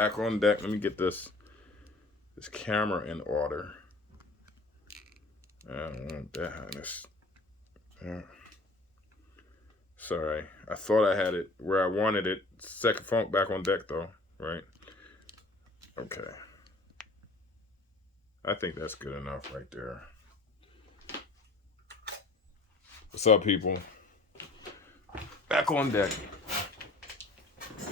back on deck. Let me get this camera in order. I don't want that highness. Sorry, I thought I had it where I wanted it. Second funk back on deck though, right? Okay. I think that's good enough right there. What's up, people? Back on deck.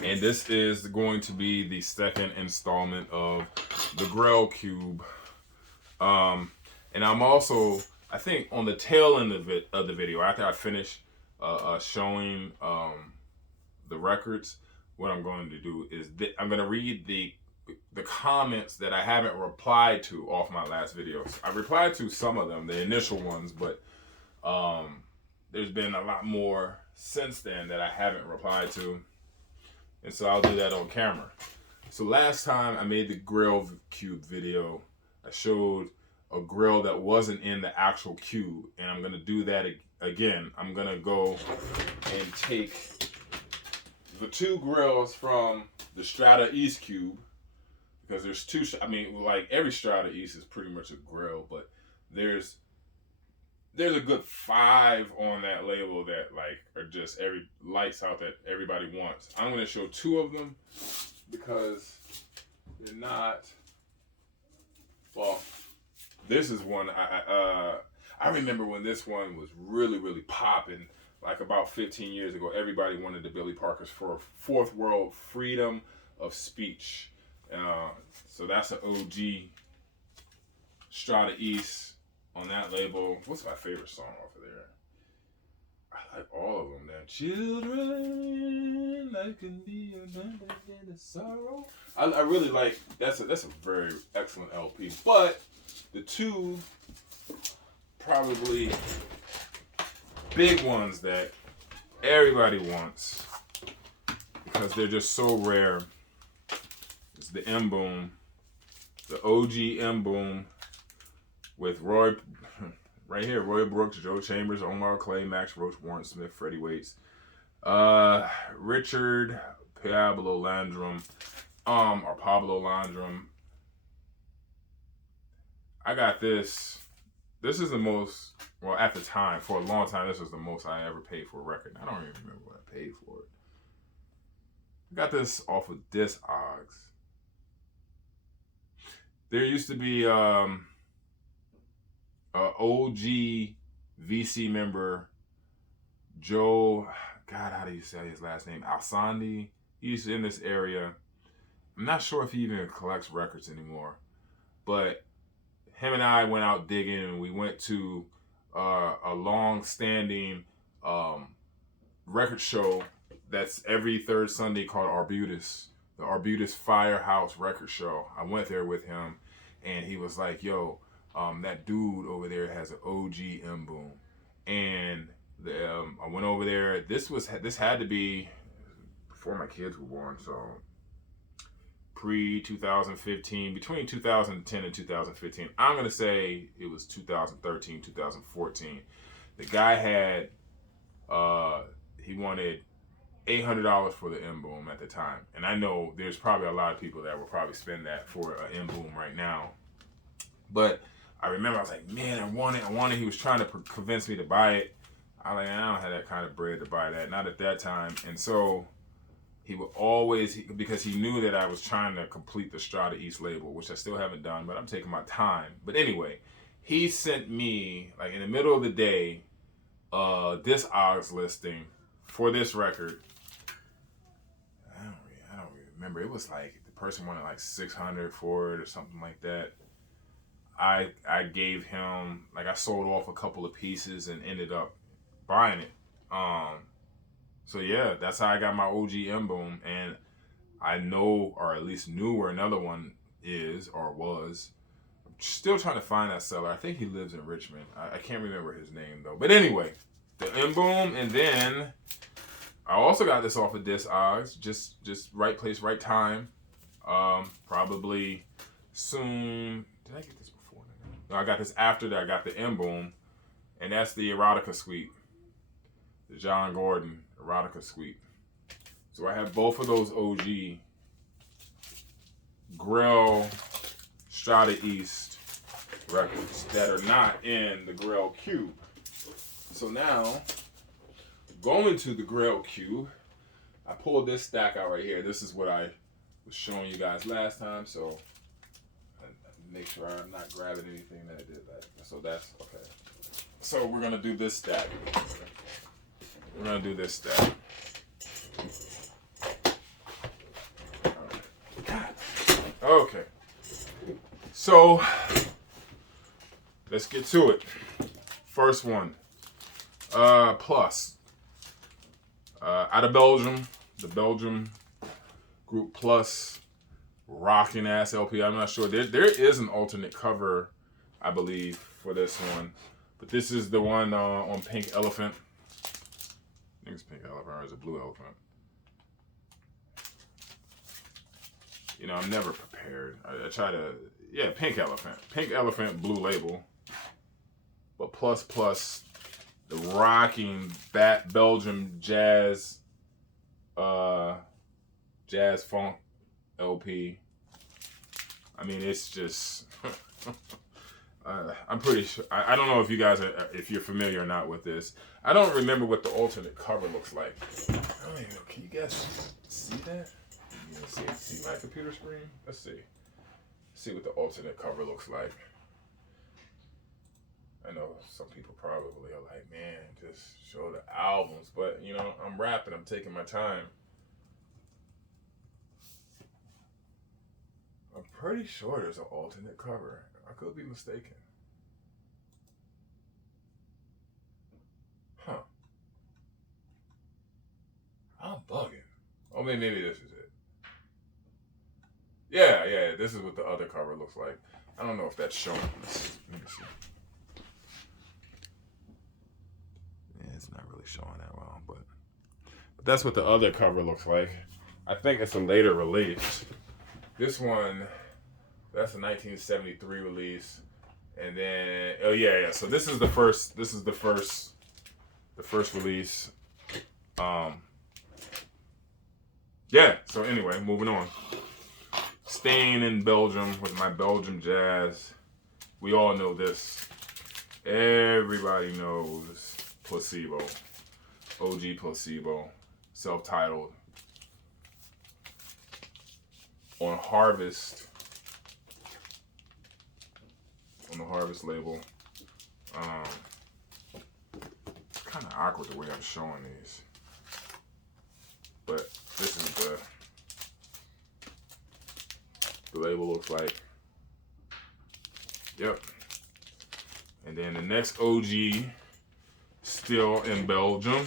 And this is going to be the second installment of the Grail Cube. And I'm also, I think, on the tail end of the video, after I finish showing the records, what I'm going to do is I'm going to read the comments that I haven't replied to off my last videos. I replied to some of them, the initial ones, but there's been a lot more since then that I haven't replied to. And so I'll do that on camera. So last time I made the Grail Cube video, I showed a grill that wasn't in the actual cube. And I'm going to do that again. I'm going to go and take the two grills from the Strata-East cube. Because there's two, I mean, like every Strata-East is pretty much a grill. But there's a good 5 on that label that like are just lights out that everybody wants. I'm going to show 2 of them because they're not, well, this is one I remember when this one was really popping, like about 15 years ago. Everybody wanted the Billy Parkers for Fourth World freedom of speech. So that's an OG Strata-East on that label. What's my favorite song off of there? I like all of them. Then children, I can be abandoned in the sorrow. I really like. That's a very excellent LP. But the 2 probably big ones that everybody wants because they're just so rare. It's the M Boom, the OG M Boom with Roy, right here, Roy Brooks, Joe Chambers, Omar Clay, Max Roach, Warren Smith, Freddie Waits, Richard Pablo Landrum, or Pablo Landrum. I got this. This is the most, well, at the time, for a long time, this was the most I ever paid for a record. I don't even remember what I paid for it. I got this off of Discogs. There used to be OG VC member, Joe, God, how do you say his last name? Alsandi. He's in this area. I'm not sure if he even collects records anymore, but him and I went out digging, and we went to a long-standing record show that's every third Sunday called Arbutus, the Arbutus Firehouse Record Show. I went there with him, and he was like, yo, that dude over there has an OG M Boom. And I went over there. This had to be before my kids were born, so pre-2015, between 2010 and 2015. I'm going to say it was 2013, 2014. The guy had, he wanted $800 for the M Boom at the time. And I know there's probably a lot of people that will probably spend that for an M Boom right now. But I remember I was like, man, I want it. He was trying to convince me to buy it. I was like, I don't have that kind of bread to buy that, not at that time. And so he would always, because he knew that I was trying to complete the Strata-East label, which I still haven't done, but I'm taking my time. But anyway, he sent me, like in the middle of the day, Discogs listing for this record. I don't really remember. It was like the person wanted like $600 for it or something like that. I gave him, like, I sold off a couple of pieces and ended up buying it. So yeah, that's how I got my OG M Boom, and I know, or at least knew, where another one is or was. I'm still trying to find that seller. I think he lives in Richmond. I can't remember his name though. But anyway, the M Boom, and then I also got this off of Discogs. Just right place, right time. Probably soon. Did I get this before? No, I got this after that. I got the M Boom, and that's the Erotica Suite, the John Gordon Erotica Suite. So I have both of those OG Grail Strata-East records that are not in the Grail Cube. So now, going to the Grail Cube, I pulled this stack out right here. This is what I was showing you guys last time, so I make sure I'm not grabbing anything that did that. So that's okay. So we're gonna do this stack. We're gonna do this stack. God. Okay. So let's get to it. First one. Plus. Out of Belgium. The Belgium group Plus. Rocking ass LP. I'm not sure. There is an alternate cover, I believe, for this one. But this is the one on Pink Elephant. I think it's Pink Elephant, or is it Blue Elephant? You know, I'm never prepared. I try to, yeah, Pink Elephant. Pink Elephant, Blue Label. But Plus, the rocking Belgium jazz, jazz funk LP. I mean, it's just, I'm pretty sure, I don't know if you guys are, if you're familiar or not with this. I don't remember what the alternate cover looks like. I don't even know, can you guys see that? See my computer screen? Let's see. See what the alternate cover looks like. I know some people probably are like, man, just show the albums. But, you know, I'm rapping. I'm taking my time. I'm pretty sure there's an alternate cover. I could be mistaken. Huh. I'm bugging. Oh, maybe this is it. Yeah, this is what the other cover looks like. I don't know if that's showing. Let me see. Yeah, it's not really showing that well, but that's what the other cover looks like. I think it's a later release. This one, that's a 1973 release, and then so this is the first release. So anyway, moving on. Staying in Belgium with my Belgium jazz. We all know this. Everybody knows Placebo. OG Placebo. Self-titled. On Harvest. On the Harvest label. It's kind of awkward the way I'm showing these. But this is the label looks like. Yep. And then the next OG, still in Belgium.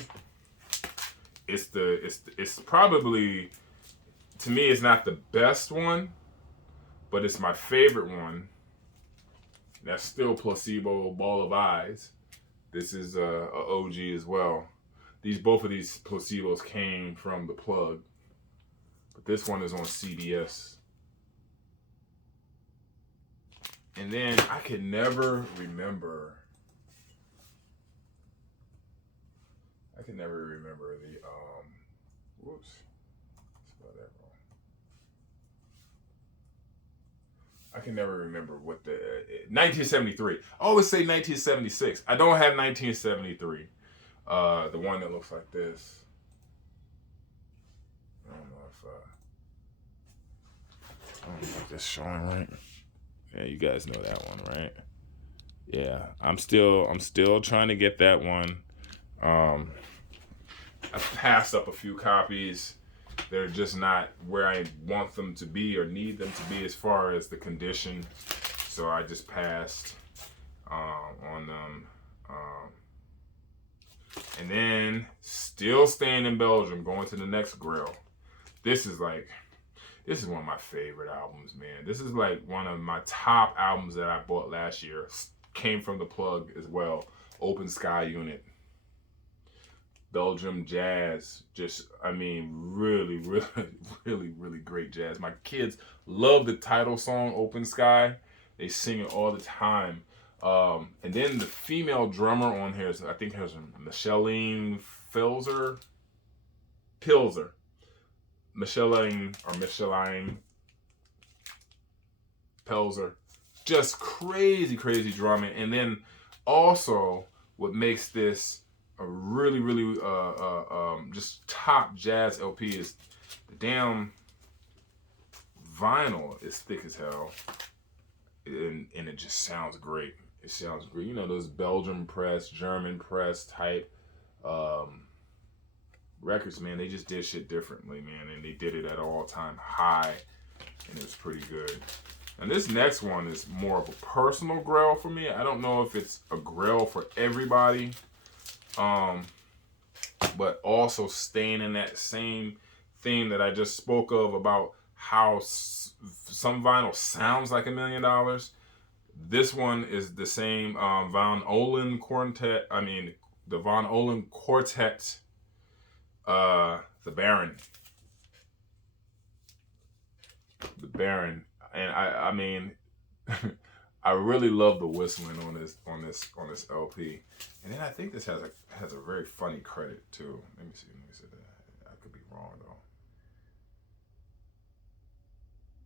It's probably, to me, it's not the best one, but it's my favorite one. That's still Placebo, Ball of Eyes. This is a OG as well. Both of these Placebos came from the plug, but this one is on CBS. And then I could never remember. The whoops. Spell that wrong. I can never remember what the 1973. I always say 1976. I don't have 1973. The one that looks like this. I don't know if this showing right. Yeah, you guys know that one, right? Yeah, I'm still trying to get that one. I've passed up a few copies. They're just not where I want them to be or need them to be as far as the condition. So I just passed on them. And then still staying in Belgium, going to the next Grail. This is one of my favorite albums, man. This is like one of my top albums that I bought last year. Came from the plug as well. Open Sky Unit. Belgium jazz. Really, really, really, really great jazz. My kids love the title song, Open Sky. They sing it all the time. And then the female drummer on here is, I think, has Micheline Pilzer. Micheline Pelzer. Just crazy, crazy drumming. And then also what makes this a really, really just top jazz LP is the damn vinyl is thick as hell. And it just sounds great. It sounds great. You know, those Belgian press, German press type records, man, they just did shit differently, man. And they did it at an all-time high. And it was pretty good. And this next one is more of a personal Grail for me. I don't know if it's a Grail for everybody. But also staying in that same theme that I just spoke of about how some vinyl sounds like $1 million. This one is the same Von Olen quartet. I mean, the Von Olen quartet, the Baron. The Baron. And I mean, I really love the whistling on this LP. And then I think this has a very funny credit too. Let me see that. I could be wrong though.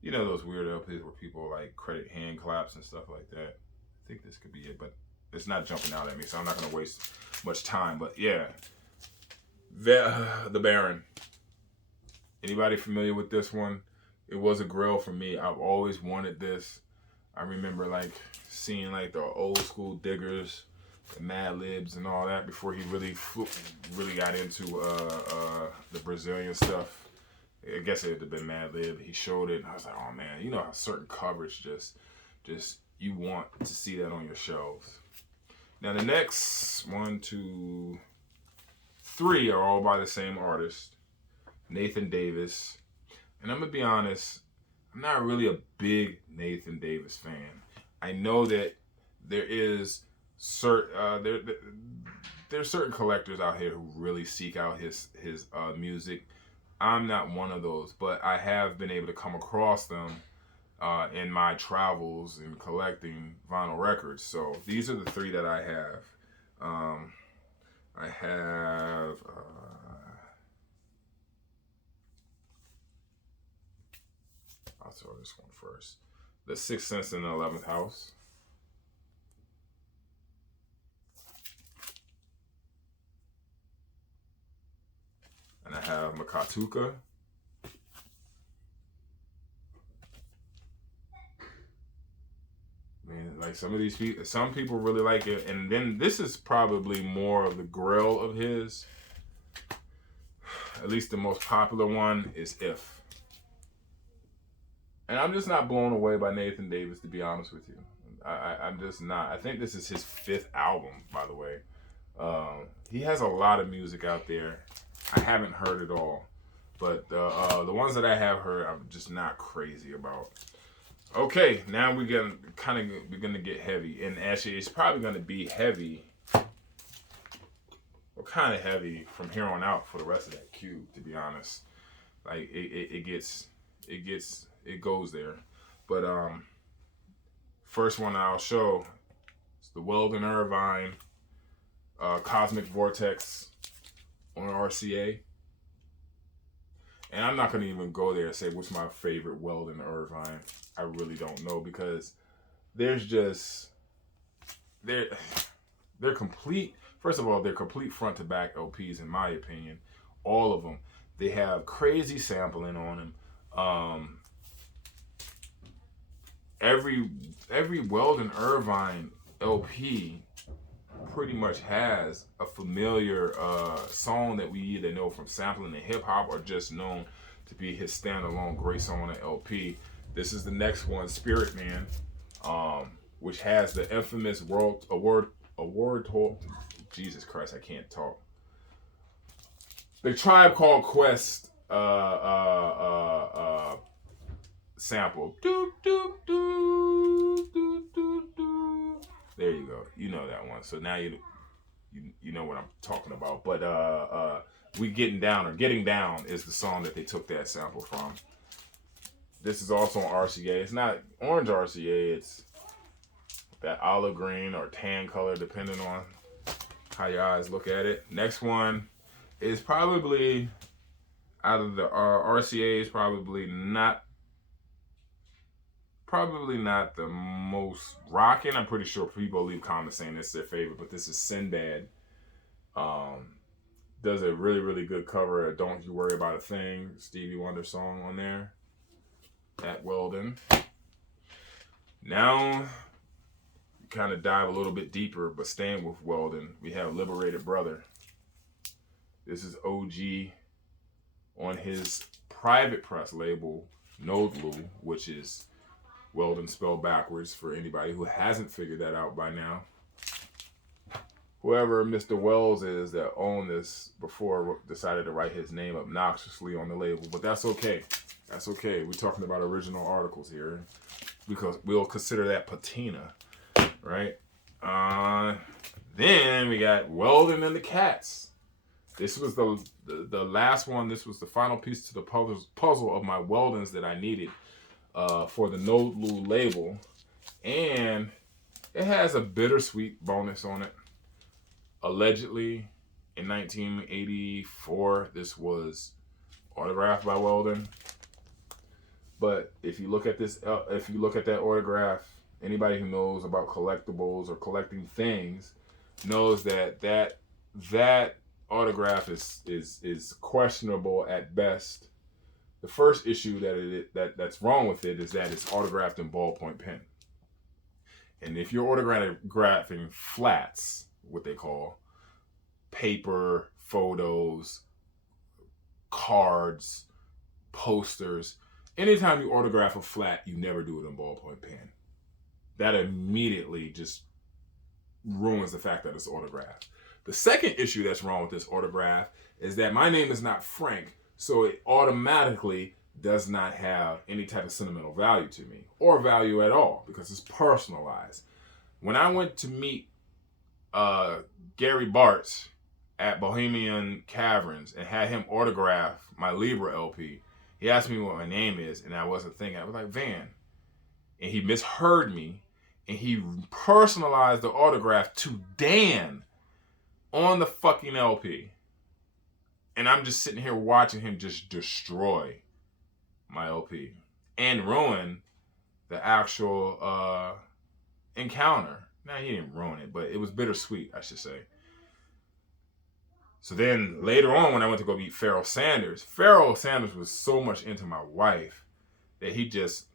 You know those weird LPs where people like credit hand claps and stuff like that. I think this could be it, but it's not jumping out at me, so I'm not gonna waste much time. But yeah, the Baron. Anybody familiar with this one? It was a Grail for me. I've always wanted this. I remember like seeing like the old school Diggers, the Mad Libs and all that before he really got into the Brazilian stuff. I guess it would have been Mad Lib. He showed it and I was like, oh man, you know how certain coverage just you want to see that on your shelves. Now the next 1, 2, 3 are all by the same artist, Nathan Davis. And I'm gonna be honest, I'm not really a big Nathan Davis fan. I know that there's certain collectors out here who really seek out his music. I'm not one of those, but I have been able to come across them in my travels and collecting vinyl records. So these are the 3 that I have. I have. I'll throw this one first. The Sixth Sense in the 11th House. And I have Makatuka. Man, like some people really like it. And then this is probably more of the Grail of his. At least the most popular one is If. And I'm just not blown away by Nathan Davis, to be honest with you. I'm just not. I think this is his 5th album, by the way. He has a lot of music out there. I haven't heard it all, but the ones that I have heard, I'm just not crazy about. Okay, now we're gonna get heavy, and actually, it's probably gonna be heavy, or kind of heavy from here on out for the rest of that cube. To be honest, like it goes there. But first one I'll show is the Weldon Irvine Cosmic Vortex on RCA. And I'm not going to even go there and say what's my favorite Weldon Irvine. I really don't know, because there's just they're complete. First of all, they're complete front to back LPs in my opinion. All of them. They have crazy sampling on them. Every Weldon Irvine LP pretty much has a familiar song that we either know from sampling in hip hop or just known to be his standalone great song on the LP. This is the next one, Spirit Man, which has the infamous award tour. Jesus Christ, I can't talk. The Tribe Called Quest sample. Doo, doo, doo, doo, doo, doo. There you go. You know that one. So now you know what I'm talking about. But We Getting Down, or Getting Down, is the song that they took that sample from. This is also on RCA. It's not orange RCA. It's that olive green or tan color, depending on how your eyes look at it. Next one is probably, out of the RCA, is probably not Probably not the most rocking. I'm pretty sure people leave comments saying this is their favorite, but this is Sinbad. Does a really, really good cover of Don't You Worry About a Thing, Stevie Wonder song on there at Weldon. Now, kind of dive a little bit deeper, but staying with Weldon, we have Liberated Brother. This is OG on his private press label, Nodlu, which is Weldon spelled backwards for anybody who hasn't figured that out by now. Whoever Mr. Wells is that owned this before decided to write his name obnoxiously on the label, but that's okay. That's okay. We're talking about original articles here because we'll consider that patina, right? Then we got Weldon and the Cats. This was the last one. This was the final piece to the puzzle of my Weldons that I needed for the Nodlu label, and it has a bittersweet bonus on it. Allegedly, in 1984, this was autographed by Weldon. But if you look at this, if you look at that autograph, anybody who knows about collectibles or collecting things knows that that autograph is questionable at best. The first issue that's wrong with it is that it's autographed in ballpoint pen. And if you're autographing flats, what they call paper, photos, cards, posters, anytime you autograph a flat, you never do it in ballpoint pen. That immediately just ruins the fact that it's autographed. The second issue that's wrong with this autograph is that my name is not Frank, so it automatically does not have any type of sentimental value to me or value at all because it's personalized. When I went to meet Gary Bartz at Bohemian Caverns and had him autograph my Libra LP, he asked me what my name is, and I wasn't thinking. I was like, Van. And he misheard me, and he personalized the autograph to Dan on the fucking LP. And I'm just sitting here watching him just destroy my LP and ruin the actual encounter. Now, he didn't ruin it, but it was bittersweet, I should say. So then later on, when I went to go meet Pharoah Sanders was so much into my wife that he just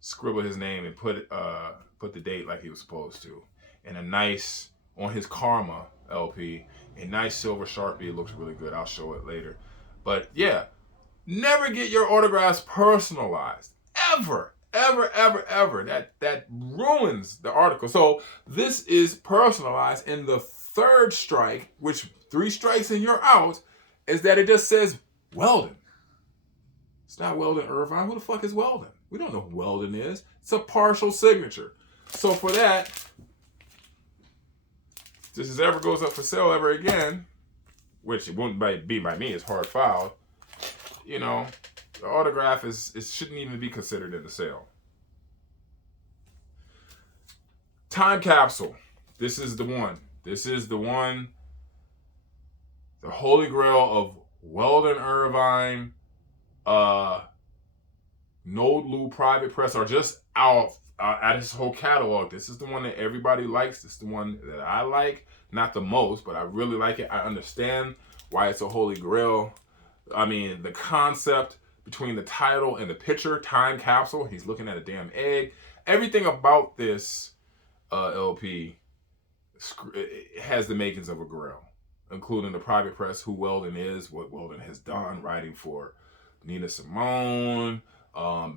scribbled his name and put the date like he was supposed to. And a nice, on his Karma LP, a nice silver Sharpie. It looks really good. I'll show it later. But yeah, never get your autographs personalized. Ever. That ruins the article. So this is personalized, and the third strike, which 3 strikes and you're out, is that it just says Weldon. It's not Weldon Irvine. Who the fuck is Weldon? We don't know who Weldon is. It's a partial signature. So for that, if this ever goes up for sale ever again, which it wouldn't be by me, it's hard filed, you know, the autograph shouldn't even be considered in the sale. Time capsule. This is the one. This is the one. The Holy Grail of Weldon Irvine, Nodlu private press, or just out at his whole catalog. This is the one that everybody likes. This is the one that I like. Not the most, but I really like it. I understand why it's a Holy Grail. I mean, the concept between the title and the picture, time capsule, he's looking at a damn egg. Everything about this LP has the makings of a Grail, including the private press, who Weldon is, what Weldon has done, writing for Nina Simone,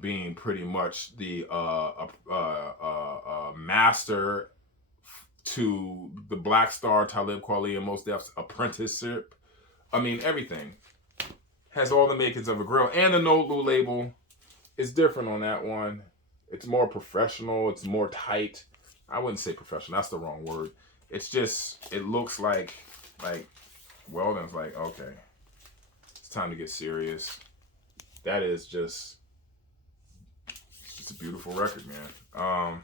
being pretty much the master to the Black Star, Talib Kweli, and Mos Def's apprenticeship. I mean, everything has all the makings of a Grail. And the Nodlu label is different on that one. It's more professional. It's more tight. I wouldn't say professional. That's the wrong word. It's just, it looks like Weldon's like, okay, it's time to get serious. That is just, it's a beautiful record, man.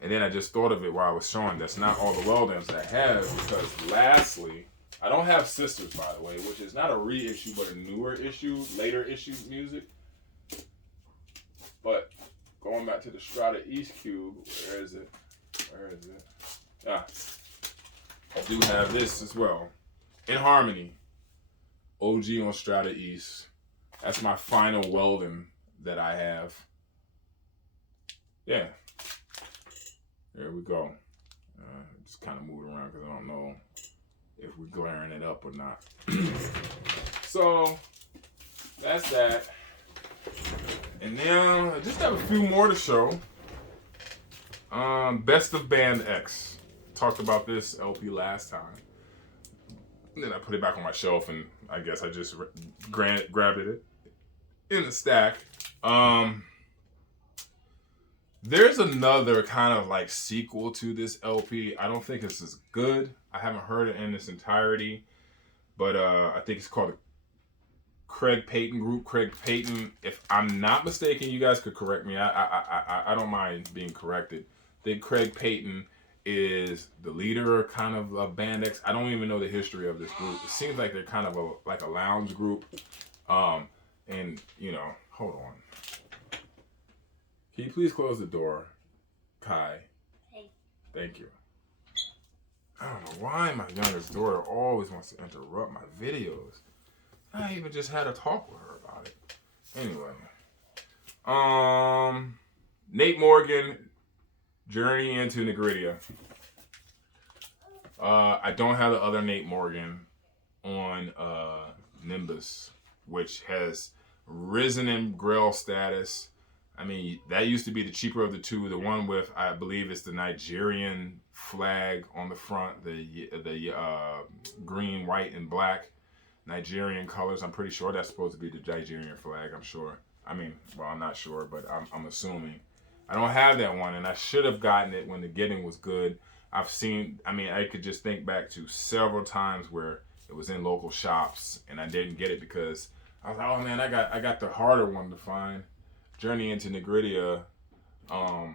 And then I just thought of it while I was showing. That's not all the Weldons I have, because lastly, I don't have Sisters, by the way, which is not a reissue, but a newer issue, later issue music. But going going back to the Strata-East cube. Where is it? Ah, I do have this as well. In Harmony. OG on Strata-East. That's my final Weldon that I have. Yeah. There we go. Just kind of move it around because I don't know if we're glaring it up or not. So, that's that. And now, I just have a few more to show. Best of Band X. Talked about this LP last time. And then I put it back on my shelf, and I guess I just grabbed it in the stack. There's another kind of like sequel to this LP. I don't think it's as good. I haven't heard it in its entirety, but I think it's called the Craig Payton Group. Craig Payton, if I'm not mistaken, you guys could correct me. I don't mind being corrected. I think Craig Payton is the leader kind of Band X. I don't even know the history of this group. It seems like they're kind of like a lounge group. And you know, hold on. Can you please close the door, Kai? Hey. Thank you. I don't know why my youngest daughter always wants to interrupt my videos. I even just had a talk with her about it. Anyway. Nate Morgan, Journey into Negridia. I don't have the other Nate Morgan on Nimbus, which has risen in Grail status. I mean, that used to be the cheaper of the two. The one with, I believe, it's the Nigerian flag on the front, the green, white, and black Nigerian colors. I'm pretty sure that's supposed to be the Nigerian flag. I'm sure. I mean, well, I'm not sure, but I'm assuming. I don't have that one, and I should have gotten it when the getting was good. I've seen, I mean, I could just think back to several times where it was in local shops, and I didn't get it because I was like, oh man, I got the harder one to find. Journey into Negridia, and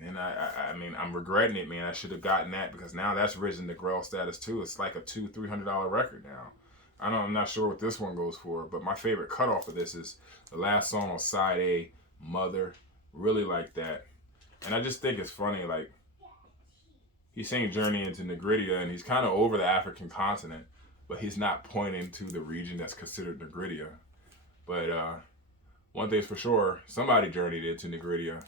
then I mean, I'm regretting it, man. I should have gotten that because now that's risen to Grail status too. It's like a $200-$300 record now. I'm not sure what this one goes for, but my favorite cutoff of this is the last song on side A, Mother. Really like that, and I just think it's funny. Like he's saying Journey into Negridia, and he's kind of over the African continent, but he's not pointing to the region that's considered Negridia. But one thing's for sure, somebody journeyed into Negridia.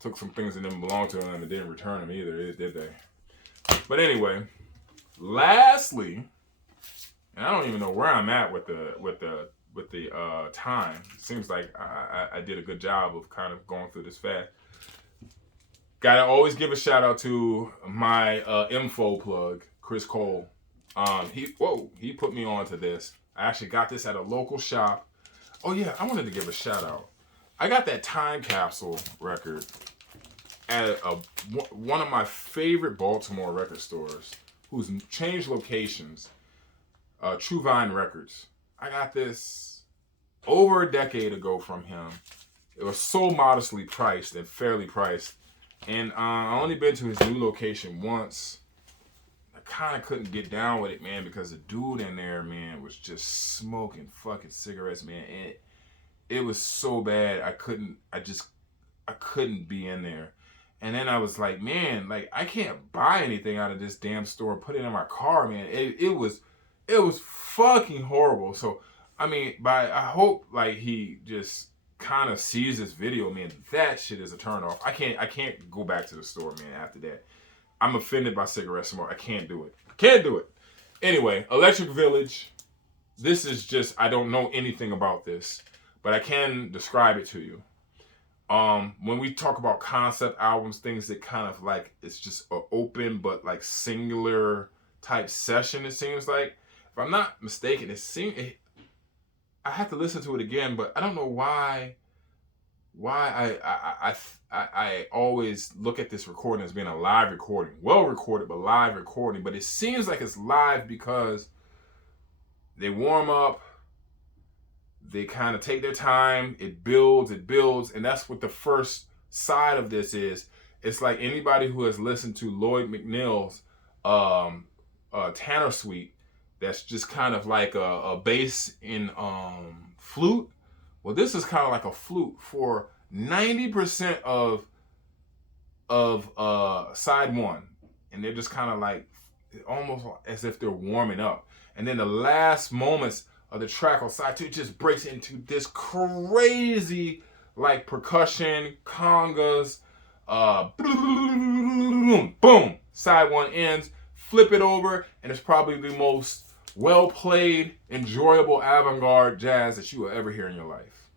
Took some things that didn't belong to them and didn't return them either, did they? But anyway, lastly, and I don't even know where I'm at with the time. It seems like I did a good job of kind of going through this fast. Gotta always give a shout out to my info plug, Chris Cole. He put me on to this. I actually got this at a local shop. Oh yeah, I wanted to give a shout out. I got that Time Capsule record at one of my favorite Baltimore record stores, who's changed locations, True Vine Records. I got this over a decade ago from him. It was so modestly priced and fairly priced. And I only been to his new location once. I kind of couldn't get down with it, man, because the dude in there, man, was just smoking fucking cigarettes, man. And it was so bad. I couldn't be in there. And then I was like, man, like I can't buy anything out of this damn store, put it in my car, man. It was fucking horrible. So, I mean, I hope like he just kind of sees this video, man. That shit is a turn off. I can't go back to the store, man, after that. I'm offended by cigarette smoke. I can't do it. Anyway, Electric Village. This is just, I don't know anything about this, but I can describe it to you. When we talk about concept albums, things that kind of like, it's just an open but like singular type session, it seems like. If I'm not mistaken, I have to listen to it again, but I don't know why I always look at this recording as being a live recording. Well recorded, but live recording. But it seems like it's live because they warm up, they kind of take their time, it builds, and that's what the first side of this is. It's like anybody who has listened to Lloyd McNeil's Tanner Suite, that's just kind of like a bass in flute. Well, this is kind of like a flute for 90% of side one, and they're just kind of like almost as if they're warming up, and then the last moments of the track on side two just breaks into this crazy like percussion congas, boom, side one ends, flip it over, and it's probably the most well played, enjoyable avant-garde jazz that you will ever hear in your life.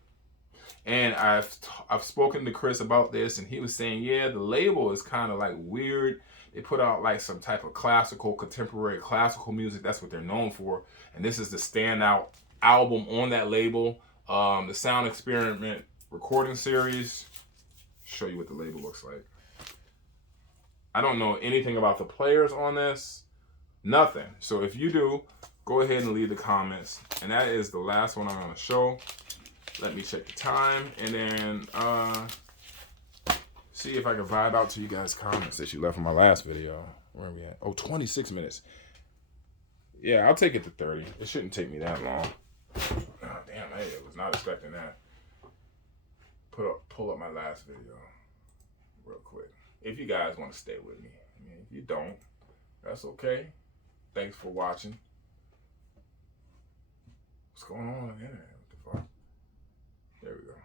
And I've spoken to Chris about this, and he was saying, yeah, the label is kind of like weird. They put out like some type of classical, contemporary classical music. That's what they're known for. And this is the standout album on that label. The Sound Experiment recording series. Show you what the label looks like. I don't know anything about the players on this. Nothing. So if you do, go ahead and leave the comments. And that is the last one I'm going to show. Let me check the time and then see if I can vibe out to you guys' comments that you left from my last video. Where are we at? Oh, 26 minutes. Yeah, I'll take it to 30. It shouldn't take me that long. Oh, damn, hey, I was not expecting that. Pull up my last video real quick. If you guys want to stay with me. I mean, if you don't, that's okay. Thanks for watching. What's going on in the internet? What the fuck? There we go.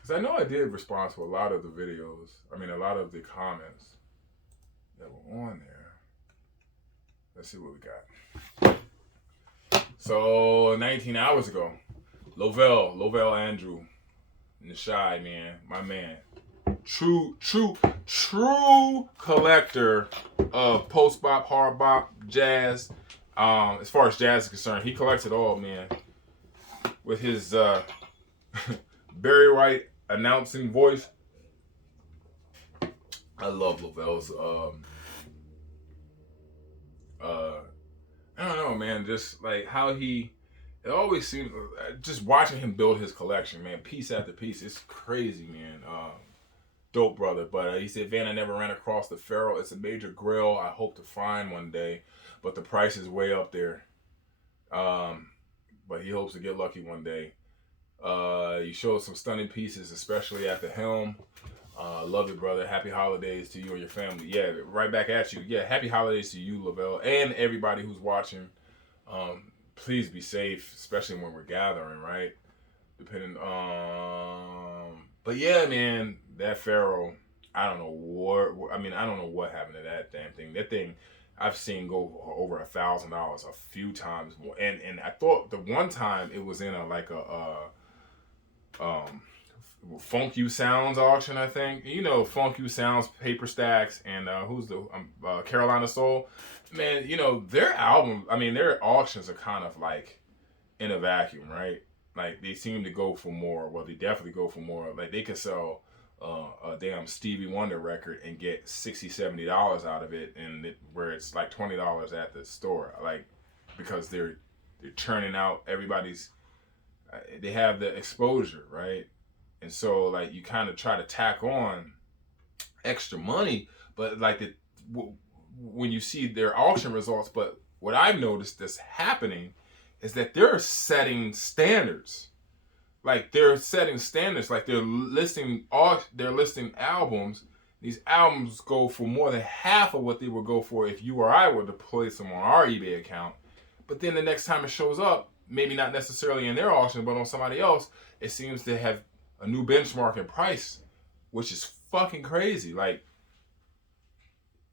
Because I know I did respond to a lot of the videos. I mean, a lot of the comments that were on there. Let's see what we got. So, 19 hours ago, Lovell Andrew, and the Shy Man, my man. True collector of post-bop, hard bop, jazz. As far as jazz is concerned, he collects it all, man. With his Barry White announcing voice. I love Lovell's I don't know, man, just like how it always seems, just watching him build his collection, man, piece after piece, it's crazy, man. Dope brother. But he said, Van, I never ran across the Pharaoh. It's a major Grail I hope to find one day, but the price is way up there. But he hopes to get lucky one day. You showed some stunning pieces, especially at the helm. Love it, brother. Happy holidays to you and your family. Yeah, right back at you. Yeah, happy holidays to you, Lovell, and everybody who's watching. Please be safe, especially when we're gathering, right? But yeah, man, that Pharaoh, I don't know what happened to that damn thing. That thing I've seen go over $1,000 a few times more. And I thought the one time it was in Funk You Sounds auction, I think. You know, Funk You Sounds, Paper Stacks, and who's the Carolina Soul. Man, you know, their auctions are kind of like in a vacuum, right? Like, they seem to go for more. Well, they definitely go for more. Like, they could sell a damn Stevie Wonder record and get $60, $70 out of it, where it's like $20 at the store. Like, because they're churning out everybody's. They have the exposure, right? And so, like, you kind of try to tack on extra money, but like when you see their auction results, but what I've noticed that's happening is that they're setting standards. Like, they're setting standards. Like, they're listing albums. These albums go for more than half of what they would go for if you or I were to place them on our eBay account. But then the next time it shows up, maybe not necessarily in their auction, but on somebody else, it seems to have a new benchmark in price, which is fucking crazy. Like,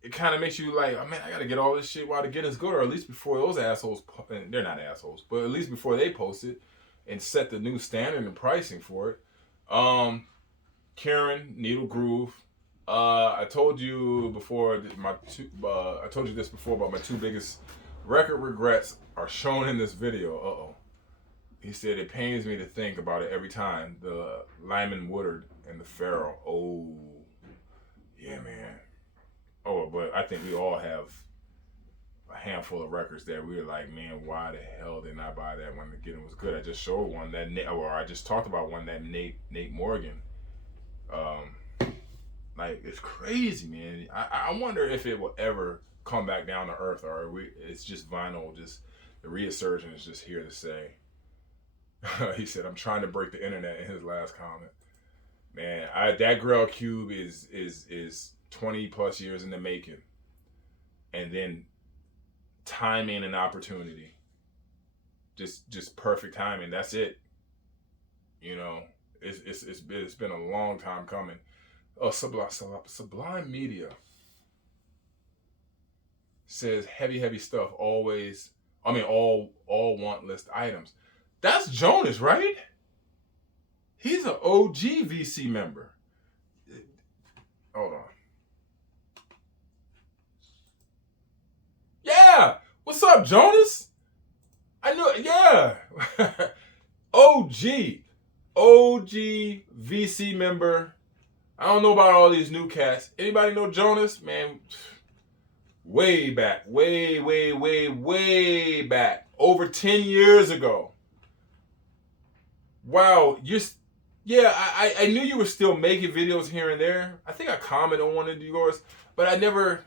it kind of makes you like, oh man, I gotta get all this shit while the getting's good, or at least before those assholes, and they're not assholes, but at least before they post it and set the new standard and pricing for it. Karen, Needle Groove. I told you before I told you this before about my two biggest record regrets are shown in this video. He said, it pains me to think about it every time. The Lyman Woodard and the Pharaoh. Oh, yeah, man. Oh, but I think we all have a handful of records that we were like, man, why the hell didn't I buy that when the getting was good? I just showed one I just talked about one that Nate Morgan. Like, it's crazy, man. I wonder if it will ever come back down to earth, or it's just vinyl, just The resurgent is just here to say. He said, "I'm trying to break the internet," in his last comment. Man, that Grail Cube is 20 plus years in the making, and then timing and opportunity, just perfect timing. That's it. You know, it's been a long time coming. Oh, Sublime Media says heavy stuff always. I mean, all want list items. That's Jonas, right? He's an OG VC member. Hold on. Yeah. What's up, Jonas? I know. Yeah. OG VC member. I don't know about all these new cats. Anybody know Jonas? Man, way back. Way back. Over 10 years ago. Wow. Yeah, I knew you were still making videos here and there. I think I commented on one of yours, but I never...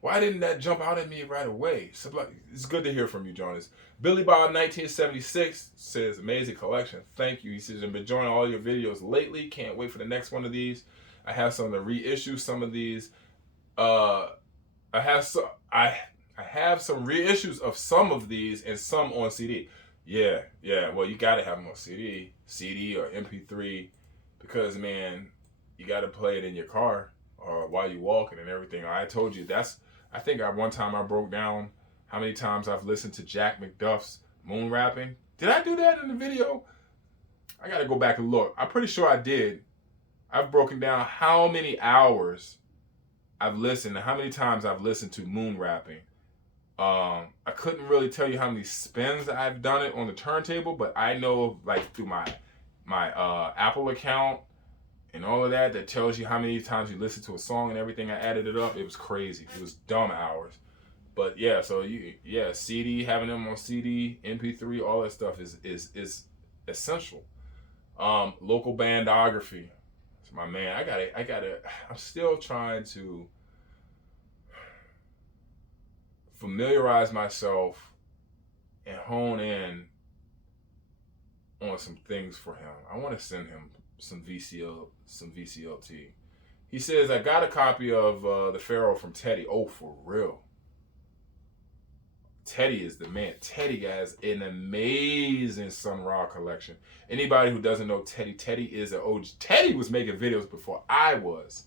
Why didn't that jump out at me right away? It's good to hear from you, Jonas. Billy Bob 1976 says, amazing collection. Thank you. He says, I've been enjoying all your videos lately. Can't wait for the next one of these. I have some to reissue some of these. I have some reissues of some of these and some on CD. Yeah. Well, you got to have them on CD or MP3, because, man, you got to play it in your car or while you're walking and everything. I told you I think one time I broke down how many times I've listened to Jack McDuff's Moon Rapping. Did I do that in the video? I got to go back and look. I'm pretty sure I did. I've broken down how many hours I've listened and how many times I've listened to Moon Rapping. I couldn't really tell you how many spins I've done it on the turntable, but I know, like, through my Apple account and all of that tells you how many times you listen to a song and everything. I added it up. It was crazy. It was dumb hours. But yeah, so CD, having them on CD, MP3, all that stuff is essential. Local bandography. So my man, I'm still trying to familiarize myself and hone in on some things for him. I want to send him some VCLT. He says, I got a copy of the Pharaoh from Teddy. Oh, for real. Teddy is the man. Teddy has an amazing Sun Ra collection. Anybody who doesn't know Teddy is an OG. Teddy was making videos before I was.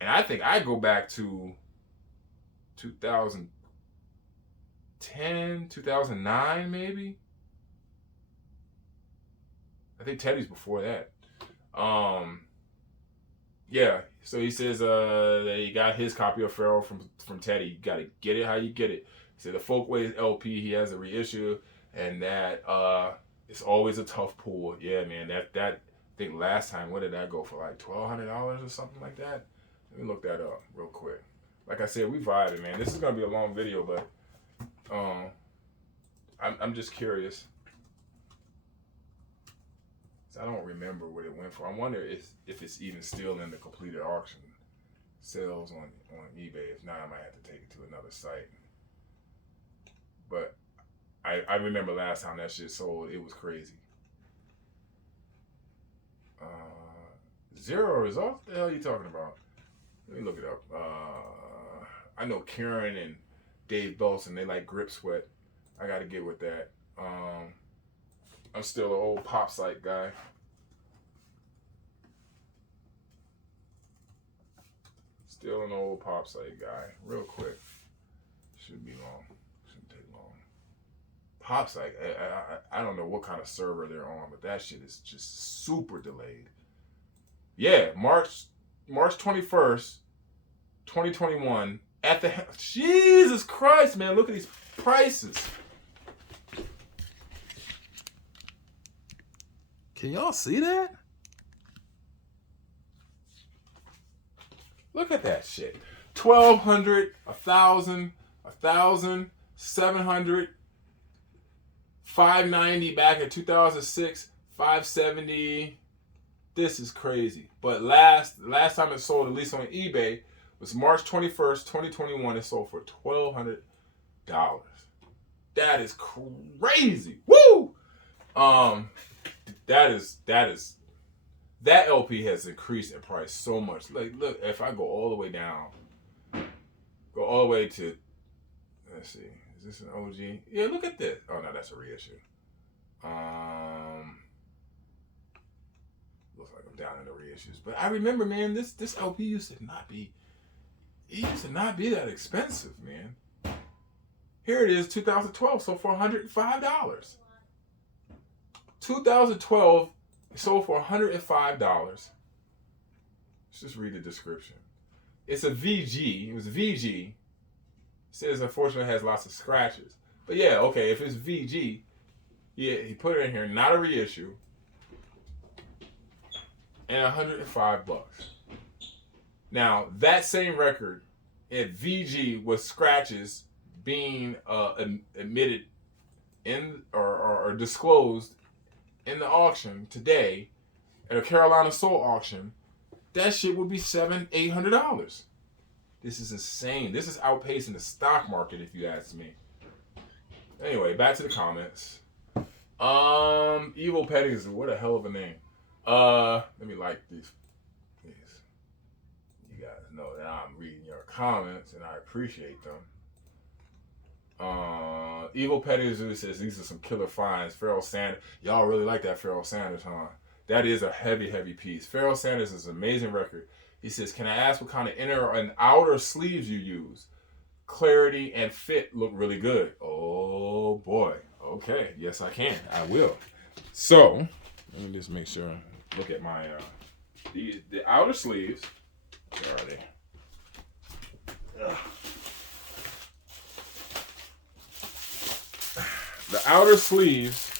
And I think I go back to 2010, 2009 maybe. I think Teddy's before that. Yeah. So he says that he got his copy of Pharaoh from Teddy. You gotta get it how you get it. He said the Folkways LP, he has a reissue, and that it's always a tough pull. Yeah, man. That I think last time, what did that go for? Like $1,200 or something like that? Let me look that up real quick. Like I said, we vibing, man. This is gonna be a long video, but I'm just curious. I don't remember what it went for. I wonder if it's even still in the completed auction sales on eBay. If not, I might have to take it to another site. But I remember last time that shit sold, it was crazy. Zero results? What the hell are you talking about? Let me look it up. I know Karen and Dave Belson, they like Grip Sweat. I got to get with that. I'm still an old pop site guy. Still an old pop site guy. Real quick. Shouldn't be long. Shouldn't take long. Pop site. I don't know what kind of server they're on, but that shit is just super delayed. Yeah, March 21st, 2021. At the Jesus Christ, man! Look at these prices. Can y'all see that? Look at that shit. 1,200, 1,000, 700, 590 back in 2006, 570. This is crazy. But last time it sold, at least on eBay, was March 21st, 2021. It sold for $1,200. That is crazy. Woo! That LP has increased in price so much. Like, look, if I go all the way down, go all the way to, let's see, is this an OG? Yeah, look at this. Oh no, that's a reissue. Looks like I'm down in the reissues. But I remember, man, this LP used to not be that expensive, man. Here it is, 2012, sold for $105. 2012 sold for $105. Let's just read the description. It's a VG. It was a VG. It says, unfortunately, it has lots of scratches. But yeah, okay, if it's VG, yeah, he put it in here, not a reissue, and $105. Now, that same record at VG with scratches being admitted in or disclosed in the auction today at a Carolina Soul auction, that shit would be $700-800. This is insane. This is outpacing the stock market, if you ask me. Anyway, back to the comments. Evil Petties, what a hell of a name. Let me like these. You guys know that I'm reading your comments and I appreciate them. Evil Petty says these are some killer finds. Pharoah Sanders. Y'all really like that Pharoah Sanders, huh? That is a heavy, heavy piece. Pharoah Sanders is an amazing record. He says, can I ask what kind of inner and outer sleeves you use? Clarity and fit look really good. Oh boy. Okay. Yes, I can. I will. So, let me just make sure. Look at my the outer sleeves. Where are they? Ugh. The outer sleeves,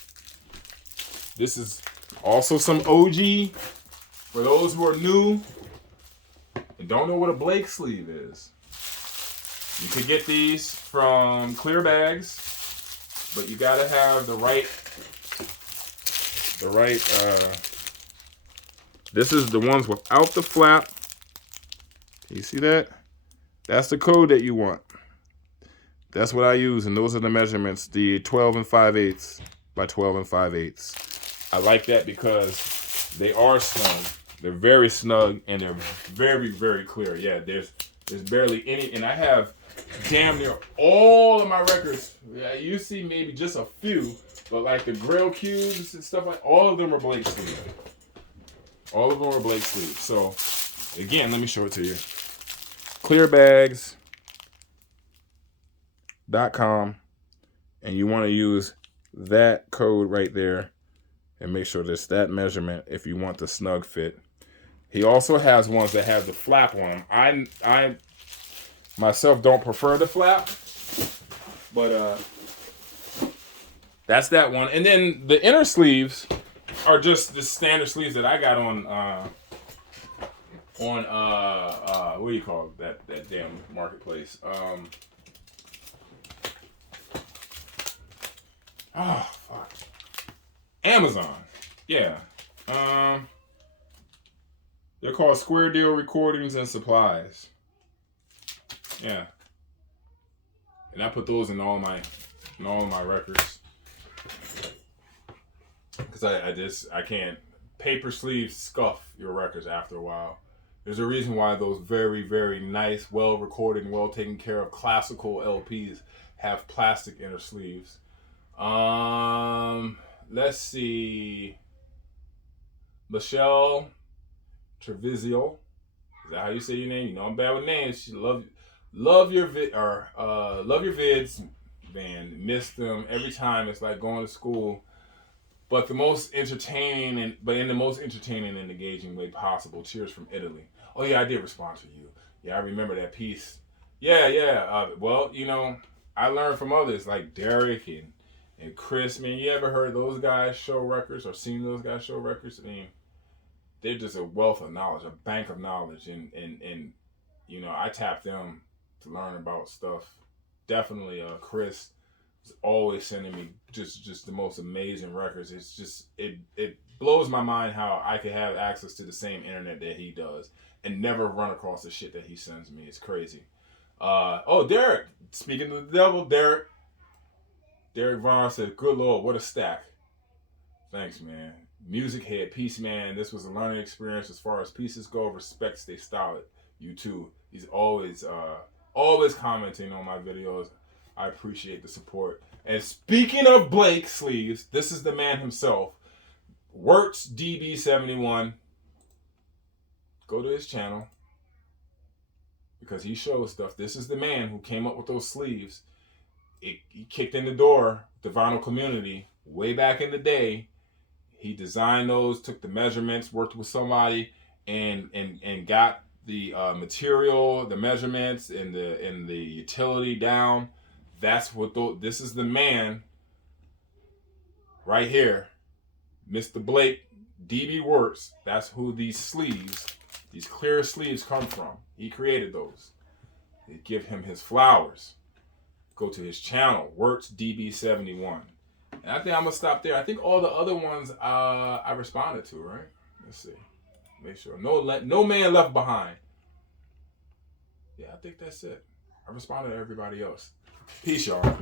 this is also some OG. For those who are new and don't know what a Blake sleeve is, you could get these from clear bags, but you gotta have the right, this is the ones without the flap. Can you see that? That's the code that you want. That's what I use, and those are the measurements, the 12 5/8 by 12 5/8. I like that because they are snug. They're very snug, and they're very, very clear. Yeah, there's barely any, and I have damn near all of my records. Yeah, you see maybe just a few, but like the Grail cubes and stuff like, all of them are Blake sleeve. All of them are Blake sleeve. So, again, let me show it to you. Clearbags.com, and you want to use that code right there and make sure there's that measurement if you want the snug fit. He also has ones that have the flap on them. I myself don't prefer the flap, but that's that one. And then the inner sleeves are just the standard sleeves that I got on what do you call that damn marketplace? Oh fuck. Amazon. Yeah. They're called Square Deal Recordings and Supplies. Yeah. And I put those in all my records. Because I can't. Paper sleeves scuff your records after a while. There's a reason why those very, very nice, well-recorded, and well-taken care of classical LPs have plastic inner sleeves. Let's see. Michelle Trevizio. Is that how you say your name? You know I'm bad with names. She love your vids, man. Miss them every time. It's like going to school. But the most entertaining in the most entertaining and engaging way possible. Cheers from Italy. Oh yeah, I did respond to you. Yeah, I remember that piece. Yeah. Well, you know, I learned from others like Derek and Chris. Man, you ever heard those guys show records or seen those guys show records? I mean, they're just a wealth of knowledge, a bank of knowledge, and you know, I tap them to learn about stuff. Definitely, Chris is always sending me just the most amazing records. It's just it blows my mind how I could have access to the same internet that he does and never run across the shit that he sends me. It's crazy. Derek. Speaking of the devil, Derek. Derek Vaughn said, "Good Lord, what a stack." Thanks, man. Music Head, peace, man. This was a learning experience as far as pieces go. Respect, stay solid. You too. He's always commenting on my videos. I appreciate the support. And speaking of Blake sleeves, this is the man himself. Wertz DB71. Go to his channel because he shows stuff. This is the man who came up with those sleeves. He kicked in the door with the vinyl community way back in the day. He designed those, took the measurements, worked with somebody, and got the material, the measurements, and the utility down. That's what this is the man right here, Mr. Blake DB Wertz. That's who these sleeves, these clear sleeves, come from. He created those. They give him his flowers. Go to his channel, Wertz DB71. And I think I'm gonna stop there. I think all the other ones I responded to, right? Let's see. Make sure no man left behind. Yeah, I think that's it. I responded to everybody else. Peace, y'all.